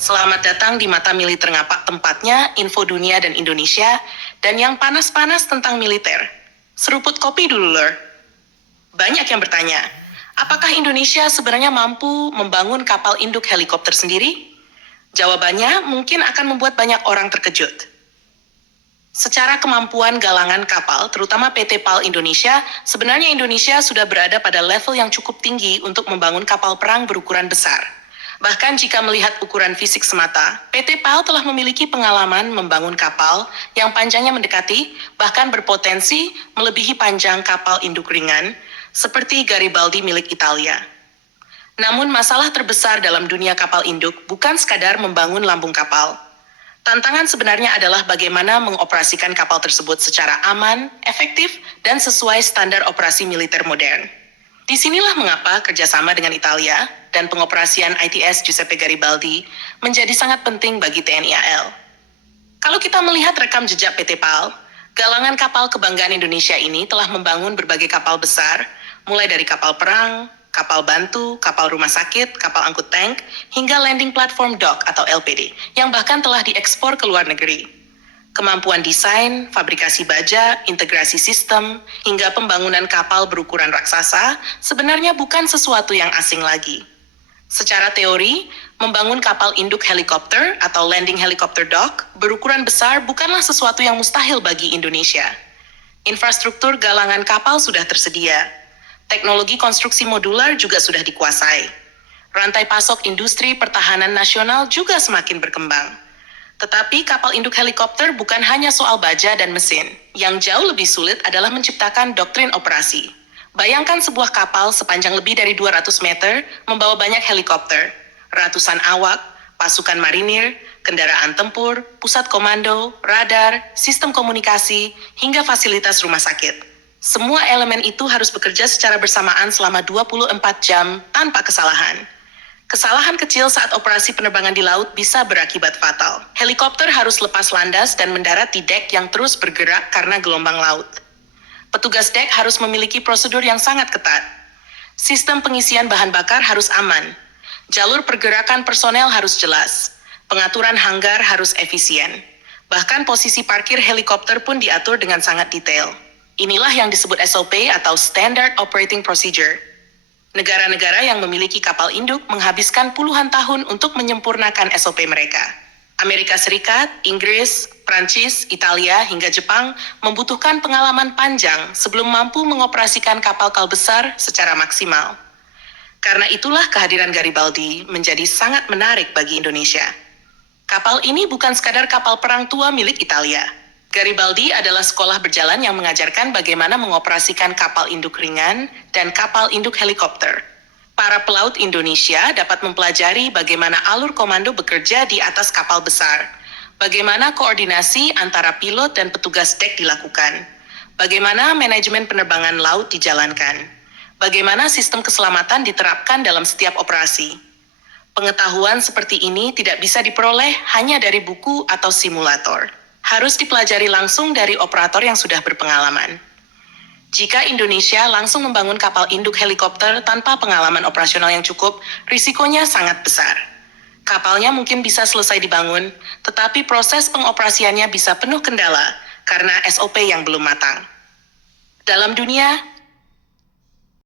Selamat datang di Mata Militer Ngapak, tempatnya info dunia dan Indonesia, dan yang panas-panas tentang militer. Seruput kopi dulu, lor. Banyak yang bertanya, apakah Indonesia sebenarnya mampu membangun kapal induk helikopter sendiri? Jawabannya mungkin akan membuat banyak orang terkejut. Secara kemampuan galangan kapal, terutama PT PAL Indonesia, sebenarnya Indonesia sudah berada pada level yang cukup tinggi untuk membangun kapal perang berukuran besar. Bahkan jika melihat ukuran fisik semata, PT PAL telah memiliki pengalaman membangun kapal yang panjangnya mendekati, bahkan berpotensi melebihi panjang kapal induk ringan, seperti Garibaldi milik Italia. Namun masalah terbesar dalam dunia kapal induk bukan sekadar membangun lambung kapal. Tantangan sebenarnya adalah bagaimana mengoperasikan kapal tersebut secara aman, efektif, dan sesuai standar operasi militer modern. Disinilah mengapa kerjasama dengan Italia dan pengoperasian ITS Giuseppe Garibaldi menjadi sangat penting bagi TNI AL. Kalau kita melihat rekam jejak PT PAL, galangan kapal kebanggaan Indonesia ini telah membangun berbagai kapal besar, mulai dari kapal perang, kapal bantu, kapal rumah sakit, kapal angkut tank, hingga landing platform dock atau LPD, yang bahkan telah diekspor ke luar negeri. Kemampuan desain, fabrikasi baja, integrasi sistem, hingga pembangunan kapal berukuran raksasa sebenarnya bukan sesuatu yang asing lagi. Secara teori, membangun kapal induk helikopter atau landing helicopter dock berukuran besar bukanlah sesuatu yang mustahil bagi Indonesia. Infrastruktur galangan kapal sudah tersedia. Teknologi konstruksi modular juga sudah dikuasai. Rantai pasok industri pertahanan nasional juga semakin berkembang. Tetapi kapal induk helikopter bukan hanya soal baja dan mesin. Yang jauh lebih sulit adalah menciptakan doktrin operasi. Bayangkan sebuah kapal sepanjang lebih dari 200 meter membawa banyak helikopter, ratusan awak, pasukan marinir, kendaraan tempur, pusat komando, radar, sistem komunikasi, hingga fasilitas rumah sakit. Semua elemen itu harus bekerja secara bersamaan selama 24 jam tanpa kesalahan. Kesalahan kecil saat operasi penerbangan di laut bisa berakibat fatal. Helikopter harus lepas landas dan mendarat di dek yang terus bergerak karena gelombang laut. Petugas dek harus memiliki prosedur yang sangat ketat. Sistem pengisian bahan bakar harus aman. Jalur pergerakan personel harus jelas. Pengaturan hanggar harus efisien. Bahkan posisi parkir helikopter pun diatur dengan sangat detail. Inilah yang disebut SOP atau Standard Operating Procedure. Negara-negara yang memiliki kapal induk menghabiskan puluhan tahun untuk menyempurnakan SOP mereka. Amerika Serikat, Inggris, Prancis, Italia, hingga Jepang membutuhkan pengalaman panjang sebelum mampu mengoperasikan kapal-kapal besar secara maksimal. Karena itulah kehadiran Garibaldi menjadi sangat menarik bagi Indonesia. Kapal ini bukan sekadar kapal perang tua milik Italia. Garibaldi adalah sekolah berjalan yang mengajarkan bagaimana mengoperasikan kapal induk ringan dan kapal induk helikopter. Para pelaut Indonesia dapat mempelajari bagaimana alur komando bekerja di atas kapal besar, bagaimana koordinasi antara pilot dan petugas dek dilakukan, bagaimana manajemen penerbangan laut dijalankan, bagaimana sistem keselamatan diterapkan dalam setiap operasi. Pengetahuan seperti ini tidak bisa diperoleh hanya dari buku atau simulator. Harus dipelajari langsung dari operator yang sudah berpengalaman. Jika Indonesia langsung membangun kapal induk helikopter tanpa pengalaman operasional yang cukup, risikonya sangat besar. Kapalnya mungkin bisa selesai dibangun, tetapi proses pengoperasiannya bisa penuh kendala karena SOP yang belum matang. Dalam dunia,